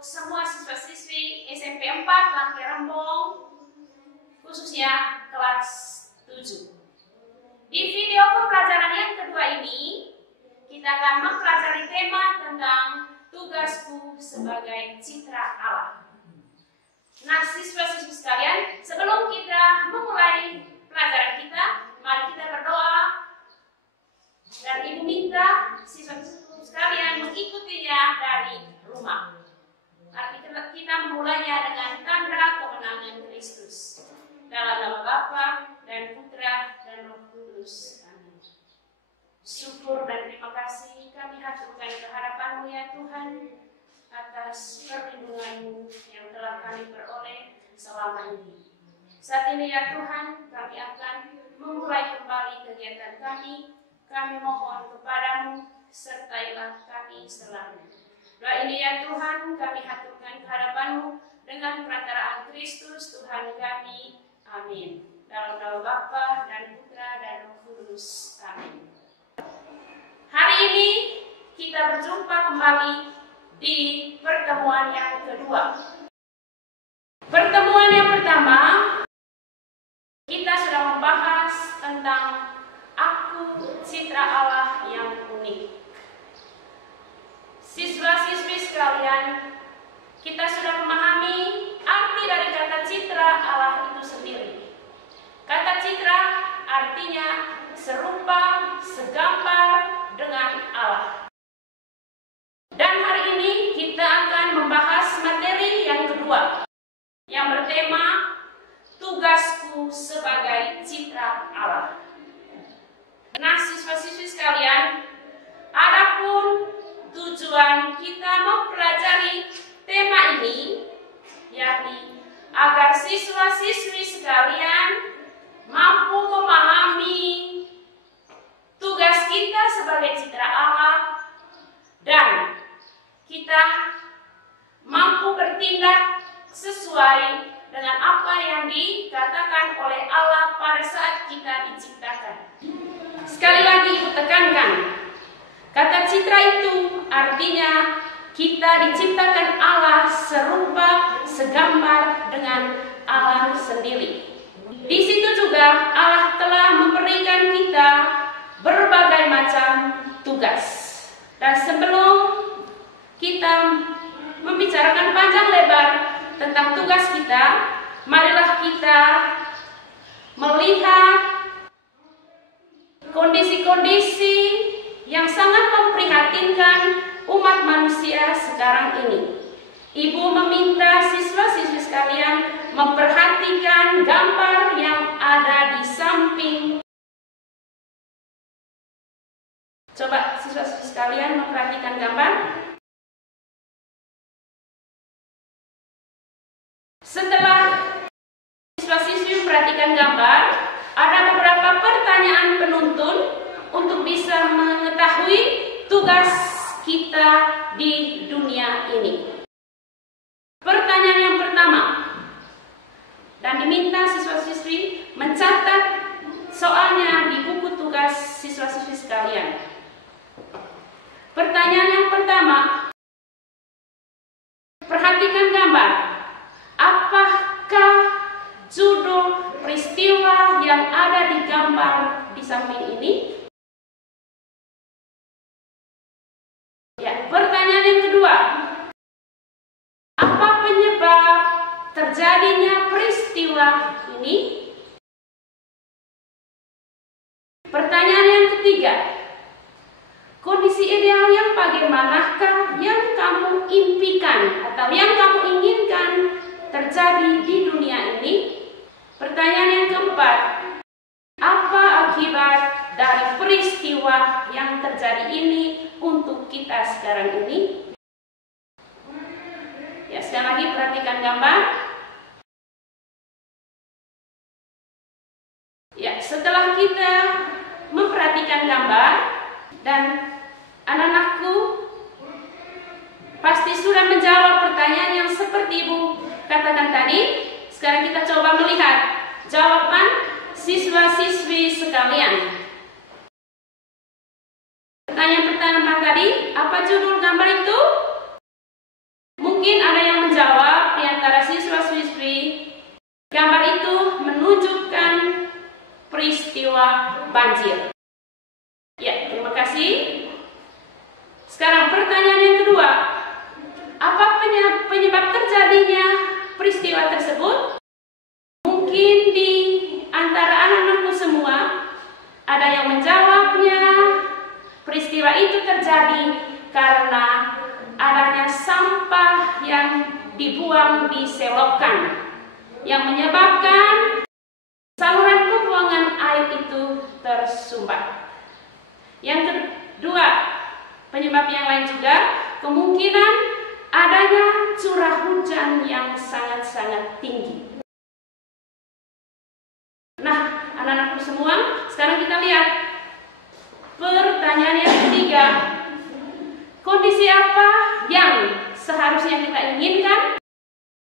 semua siswa-siswi SMP 4 Langke Rembong, khususnya kelas 7. Di video pembelajaran yang kedua ini, kita akan mempelajari tema tentang tugasku sebagai citra Allah. Nah, siswa-siswi sekalian, sebelum kita memulai pelajaran kita, mari kita berdoa. Dan Ibu minta siswa-siswi sekalian mengikutinya dari rumah. Mari kita memulainya dengan tanda kemenangan Kristus. Dalam nama Bapa dan Putra dan Roh Kudus. Amin. Syukur dan terima kasih kami haturkan keharapan-Mu ya Tuhan, atas perlindungan-Mu yang telah kami peroleh selama ini. Saat ini ya Tuhan, kami akan memulai kembali kegiatan kami. Kami mohon kepada-Mu, sertailah kami selalu. Doa ini ya Tuhan, kami haturkan keharapan-Mu dengan perantaraan Kristus Tuhan kami. Amin. Dalam nama Bapa dan Putra dan Roh Kudus. Amin. Hari ini kita berjumpa kembali di pertemuan yang kedua. Pertemuan yang pertama, kita sudah membahas tentang aku citra Allah yang unik. Siswa-siswi sekalian, kita sudah memahami arti dari kata citra Allah itu sendiri. Kata citra artinya serupa, segambar dengan Allah. Dan hari ini kita akan membahas materi yang kedua, yang bertema tugasku sebagai citra Allah. Nah, siswa-siswi sekalian, adapun tujuan kita mempelajari tema ini, yakni agar siswa-siswi sekalian mampu memahami tugas kita sebagai citra Allah dan kita mampu bertindak sesuai dengan apa yang dikatakan oleh Allah pada saat kita diciptakan. Sekali lagi Ibu tekankan, kata citra itu artinya kita diciptakan Allah serupa, segambar dengan Allah sendiri. Di situ juga Allah telah memberikan kita berbagai macam tugas. Dan sebelum kita membicarakan panjang lebar tentang tugas kita, marilah kita melihat kondisi-kondisi yang sangat memprihatinkan umat manusia sekarang ini. Ibu meminta siswa-siswi sekalian memperhatikan gambar yang ada di samping. Coba siswa-siswi sekalian memperhatikan gambar. Setelah siswa-siswi memperhatikan gambar, ada beberapa pertanyaan penuntun untuk bisa mengetahui tugas kita di dunia ini. Pertanyaan yang pertama, dan diminta siswa-siswi mencatat soalnya di buku tugas siswa-siswi sekalian. Pertanyaan yang pertama, perhatikan gambar. Apakah judul peristiwa yang ada di gambar di samping ini? Ya, pertanyaan yang kedua, apa penyebab terjadinya peristiwa ini? Pertanyaan yang ketiga, kondisi ideal yang bagaimanakah yang kamu impikan atau yang kamu inginkan terjadi di dunia ini? Pertanyaan yang keempat, apa akibat dari peristiwa yang terjadi ini untuk kita sekarang ini? Ya, sekali lagi perhatikan gambar. Ya, setelah kita memperhatikan gambar dan anak-anakku pasti sudah menjawab pertanyaan yang seperti Ibu katakan tadi. Sekarang kita coba melihat jawaban siswa-siswi sekalian. Pertanyaan pertama tadi, apa judul gambar itu? Mungkin ada banjir. Ya, terima kasih. Sekarang pertanyaan yang kedua. Apa penyebab terjadinya peristiwa tersebut? Mungkin di antara anak-anakku semua ada yang menjawabnya, peristiwa itu terjadi karena adanya sampah yang dibuang di selokan yang menyebabkan saluran pembuangan air itu tersumbat. Yang kedua, penyebab yang lain juga kemungkinan adanya curah hujan yang sangat-sangat tinggi. Nah, anak-anakku semua, sekarang kita lihat pertanyaan yang ketiga. Kondisi apa yang seharusnya kita inginkan?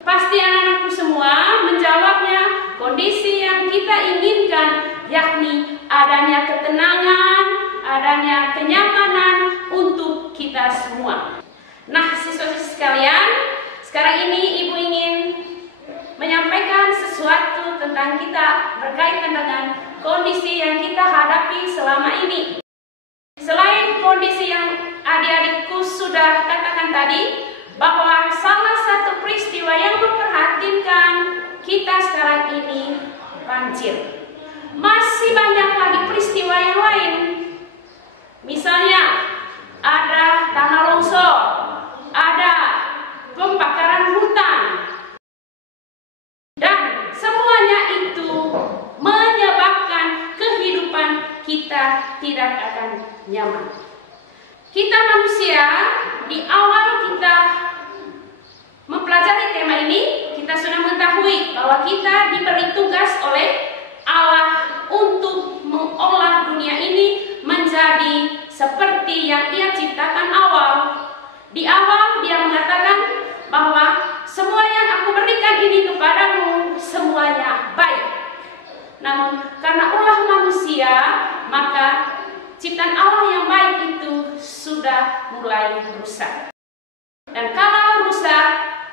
Pasti anak-anakku semua menjawabnya, kondisi yang kita inginkan yakni adanya ketenangan, adanya kenyamanan untuk kita semua. Nah, siswa-siswi sekalian, sekarang ini Ibu ingin menyampaikan sesuatu tentang kita berkaitan dengan kondisi yang kita hadapi selama ini. Selain kondisi yang adik-adikku sudah katakan tadi, bahwa salah satu peristiwa yang memperhatikan kita sekarang ini banjir. Masih banyak lagi peristiwa yang lain. Misalnya ada tanah longsor, ada pembakaran hutan, dan semuanya itu menyebabkan kehidupan kita tidak akan nyaman. Kita manusia, di awal kita mempelajari tema ini, kita sudah mengetahui bahwa kita diberi tugas oleh Allah untuk mengolah dunia ini menjadi seperti yang Ia ciptakan awal. Di awal Dia mengatakan bahwa semua yang aku berikan ini kepadamu semuanya baik. Namun karena ulah manusia, maka ciptaan Allah yang baik itu sudah mulai rusak. Dan kalau rusak,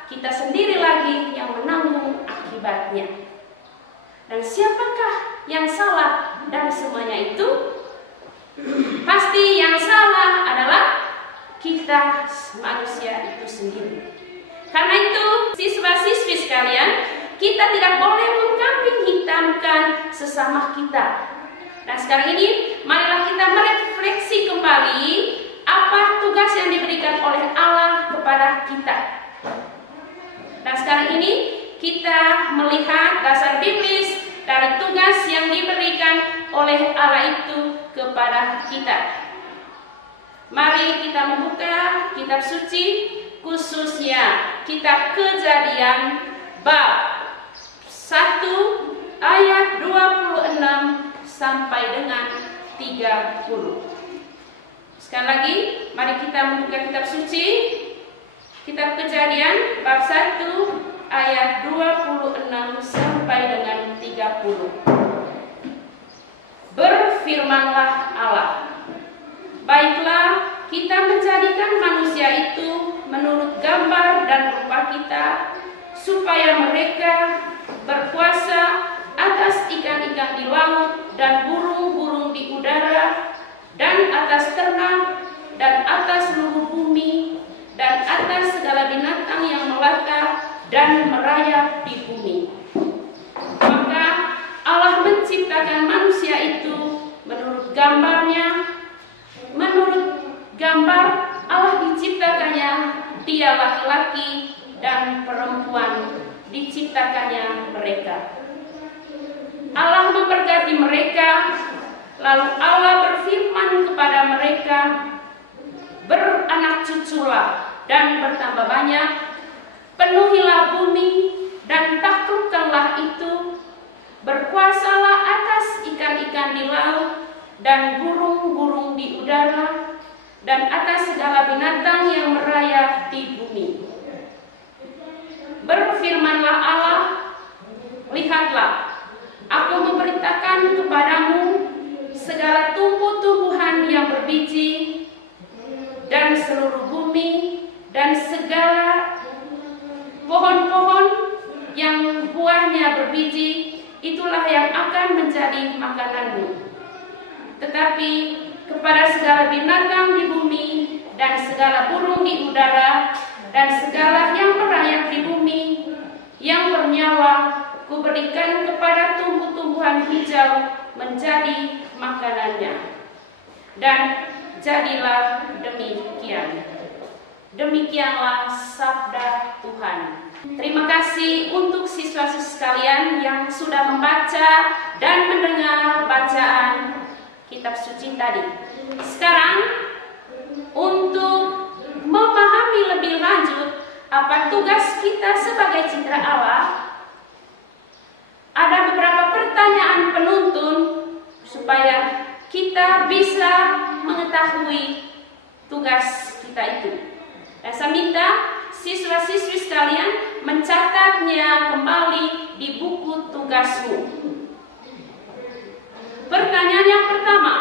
kita sendiri lagi yang menanggung akibatnya. Dan siapakah yang salah dari semuanya itu? Pasti yang salah adalah kita manusia itu sendiri. Karena itu, siswa-siswi sekalian, kita tidak boleh mengkambing hitamkan sesama kita. Nah, sekarang ini marilah kita merefleksi kembali apa tugas yang diberikan oleh Allah kepada kita. Nah, sekarang ini kita melihat dasar biblis dari tugas yang diberikan oleh Allah itu kepada kita. Mari kita membuka kitab suci, khususnya kitab Kejadian bab 1 ayat 26 sampai dengan 30. Sekali lagi, mari kita membuka kitab suci, kitab Kejadian bab 1 ayat 26 sampai dengan 30. Berfirmanlah Allah, baiklah kita menjadikan manusia itu menurut gambar dan rupa kita, supaya mereka berkuasa atas ikan-ikan di laut dan burung-burung di udara, dan atas ternak, dan atas seluruh bumi, dan atas segala binatang yang melata dan merayap di bumi. Maka Allah menciptakan manusia itu menurut gambarnya. Menurut gambar Allah diciptakannya, dia laki-laki dan perempuan diciptakannya mereka. Allah memberkati mereka, lalu Allah berfirman kepada mereka, beranak cuculah dan bertambah banyak, penuhilah bumi dan taklukkanlah itu, berkuasalah atas ikan-ikan di laut dan burung-burung di udara, dan atas segala binatang yang merayap di bumi. Berfirmanlah Allah, lihatlah, aku memerintahkan kepadamu segala tumbuh-tumbuhan yang berbiji, dan seluruh bumi, dan segala pohon-pohon yang buahnya berbiji, itulah yang akan menjadi makananmu. tetapi kepada segala binatang di bumi dan segala burung di udara dan segala yang merayap di bumi yang bernyawa, Kuberikan kepada tumbuh-tumbuhan hijau menjadi makanannya. Dan jadilah demikian. Demikianlah sabda Tuhan. Terima kasih untuk siswa-siswa sekalian yang sudah membaca dan mendengar bacaan kitab suci tadi. Sekarang untuk memahami lebih lanjut apa tugas kita sebagai citra Allah, ada beberapa pertanyaan penuntun supaya kita bisa mengetahui tugas kita itu. Dan saya minta siswa-siswi sekalian mencatatnya kembali di buku tugasmu. Pertanyaan yang pertama,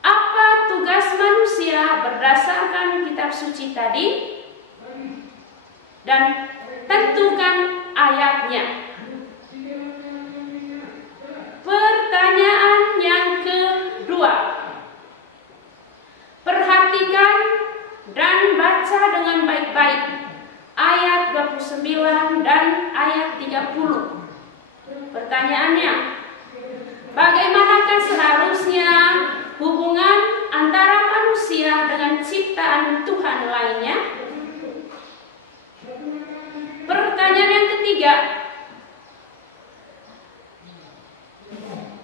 apa tugas manusia berdasarkan kitab suci tadi? Dan tentukan ayatnya. Pertanyaan yang kedua, perhatikan dan baca dengan baik-baik ayat 29 dan ayat 30. Pertanyaannya, bagaimanakah seharusnya hubungan antara manusia dengan ciptaan Tuhan lainnya? Pertanyaan yang ketiga,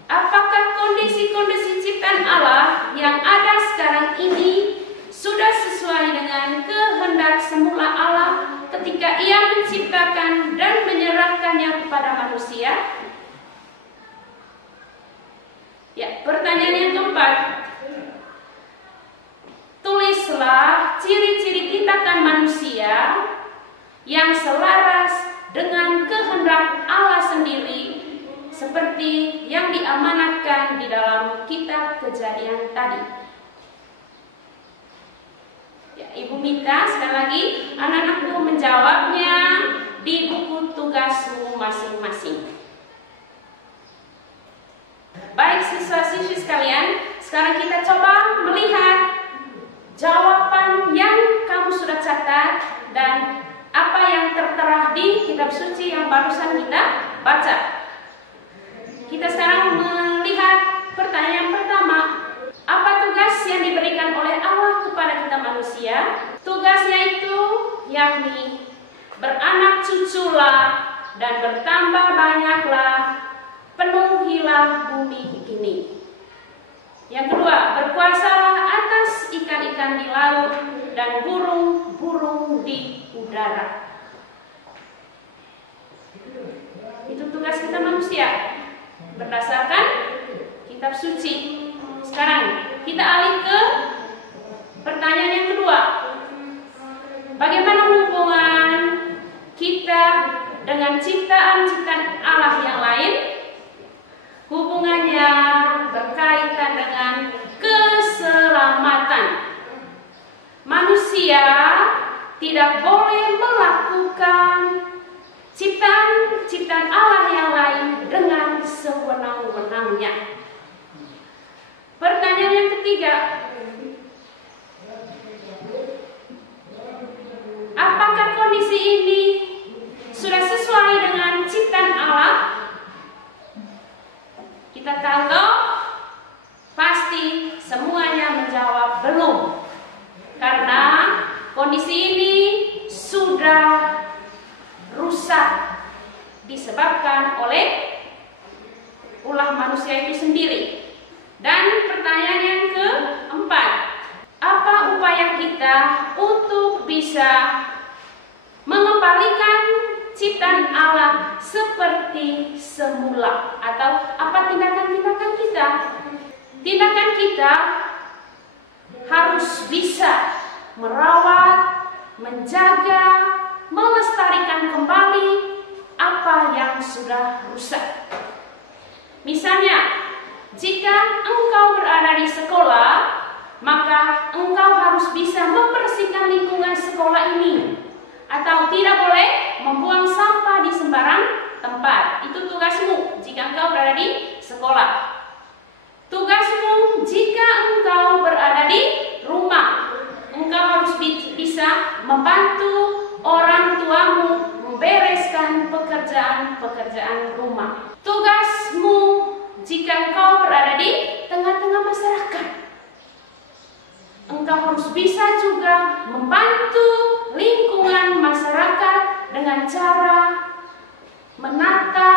apakah kondisi-kondisi ciptaan Allah yang ada sekarang ini sudah sesuai dengan kehendak semula Allah ketika Ia menciptakan dan menyerahkannya kepada manusia? Ya, pertanyaan yang keempat, tulislah ciri-ciri tindakan manusia yang selaras dengan kehendak Allah sendiri seperti yang diamanatkan di dalam kitab Kejadian tadi. Ya, Ibu minta sekali lagi anak-anakku menjawabnya di buku tugasmu masing-masing. Baik siswa-siswi sekalian, sekarang kita coba melihat jawaban yang kamu sudah catat dan apa yang tertera di kitab suci yang barusan kita baca. Kita sekarang melihat pertanyaan pertama. Apa tugas yang diberikan oleh Allah kepada kita manusia? Tugasnya itu yakni beranak cuculah dan bertambah banyaklah, penuhilah bumi ini. Yang kedua, berkuasalah atas ikan-ikan di laut dan burung-burung di udara. Itu tugas kita manusia berdasarkan kitab suci. Sekarang kita alih ke pertanyaan yang kedua. Bagaimana hubungan kita dengan ciptaan-ciptaan Allah yang lain? Hubungannya berkaitan dengan keselamatan. Manusia tidak boleh melakukan ciptaan Allah yang lain dengan sewenang-wenangnya. Pertanyaan yang ketiga, apakah kondisi ini sudah sesuai dengan ciptaan Allah? Kita tahu pasti semuanya menjawab belum, karena kondisi ini sudah rusak disebabkan oleh ulah manusia itu sendiri. Dan pertanyaan yang keempat, apa upaya kita untuk bisa mengembalikan ciptaan Allah seperti semula? Atau apa tindakan-tindakan kita? Tindakan kita harus bisa merawat, menjaga, melestarikan kembali apa yang sudah rusak. Misalnya, jika engkau berada di sekolah, maka engkau harus bisa membersihkan lingkungan sekolah ini. Atau tidak boleh membuang sampah di sembarang tempat. Itu tugasmu jika engkau berada di sekolah. Tugasmu jika engkau berada di rumah, engkau harus bisa membantu orang tuamu membereskan pekerjaan-pekerjaan rumah. Tugasmu jika engkau berada di tengah-tengah masyarakat, engkau harus bisa juga membantu lingkungan masyarakat dengan cara menata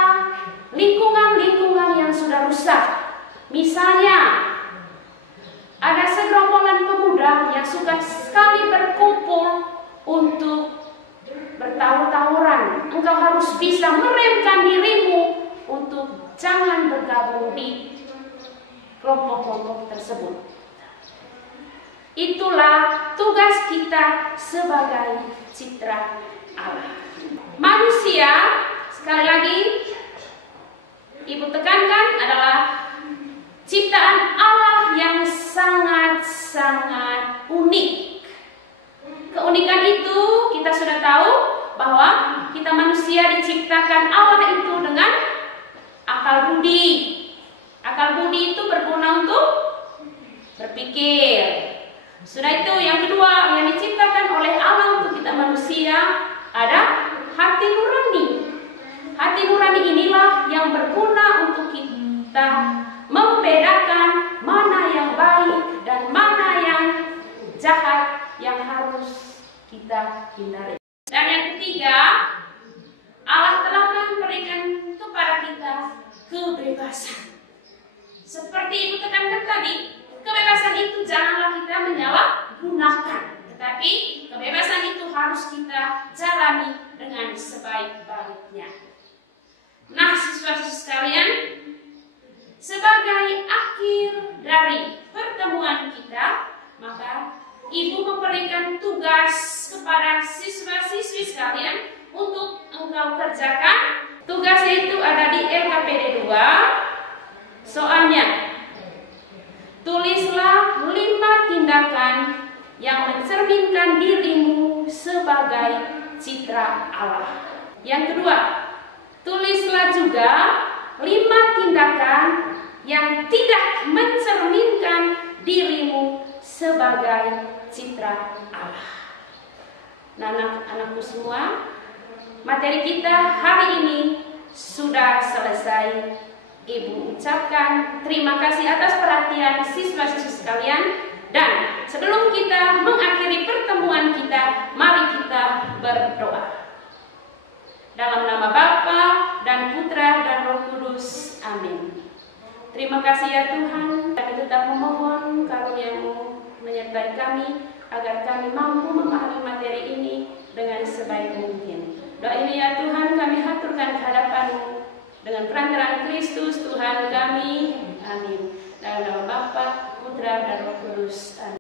lingkungan-lingkungan yang sudah rusak. Misalnya, ada segerombolan pemuda yang suka sekali berkumpul untuk bertawur-tawuran. Engkau harus bisa meremkan dirimu untuk jangan bergabung di kelompok-kelompok tersebut. Itulah tugas kita sebagai citra Allah. Manusia, sekali lagi Ibu tekankan, adalah ciptaan Allah yang sangat-sangat unik. Keunikan itu kita sudah tahu bahwa kita manusia diciptakan Allah itu dengan akal budi. Akal budi itu berguna untuk berpikir. Sudah itu yang kedua yang diciptakan oleh Allah untuk kita manusia ada hati nurani. Hati nurani inilah yang berguna untuk kita membedakan mana yang baik dan mana yang jahat yang harus kita hindari. Dan yang ketiga, Allah telah memberikan kepada kita kebebasan. Seperti Ibu tekankan tadi, kebebasan itu janganlah kita menyalahgunakan, tetapi kebebasan itu harus kita jalani dengan sebaik-baiknya. Nah, siswa-siswa sekalian, sebagai akhir dari pertemuan kita, maka Ibu memberikan tugas kepada siswa-siswi sekalian untuk engkau kerjakan. Tugasnya itu ada di LKPD 2. Soalnya, tulislah 5 tindakan yang mencerminkan dirimu sebagai citra Allah. Yang kedua, tulislah juga 5 tindakan yang tidak mencerminkan dirimu sebagai citra Allah. Nah, anak-anakku semua, materi kita hari ini sudah selesai. Ibu ucapkan terima kasih atas perhatian siswa-siswi sekalian. Dan sebelum kita mengakhiri pertemuan kita, mari kita berdoa. Dalam nama Bapa dan Putra dan Roh Kudus. Amin. Terima kasih ya Tuhan. Kami tetap memohon karunia-Mu menyertai kami agar kami mampu memahami materi ini dengan sebaik mungkin. Doa ini ya Tuhan kami haturkan ke hadapan-Mu dengan perantaraan Kristus Tuhan kami. Amin. Dalam nama Bapa, Putra dan Roh Kudus. Amin.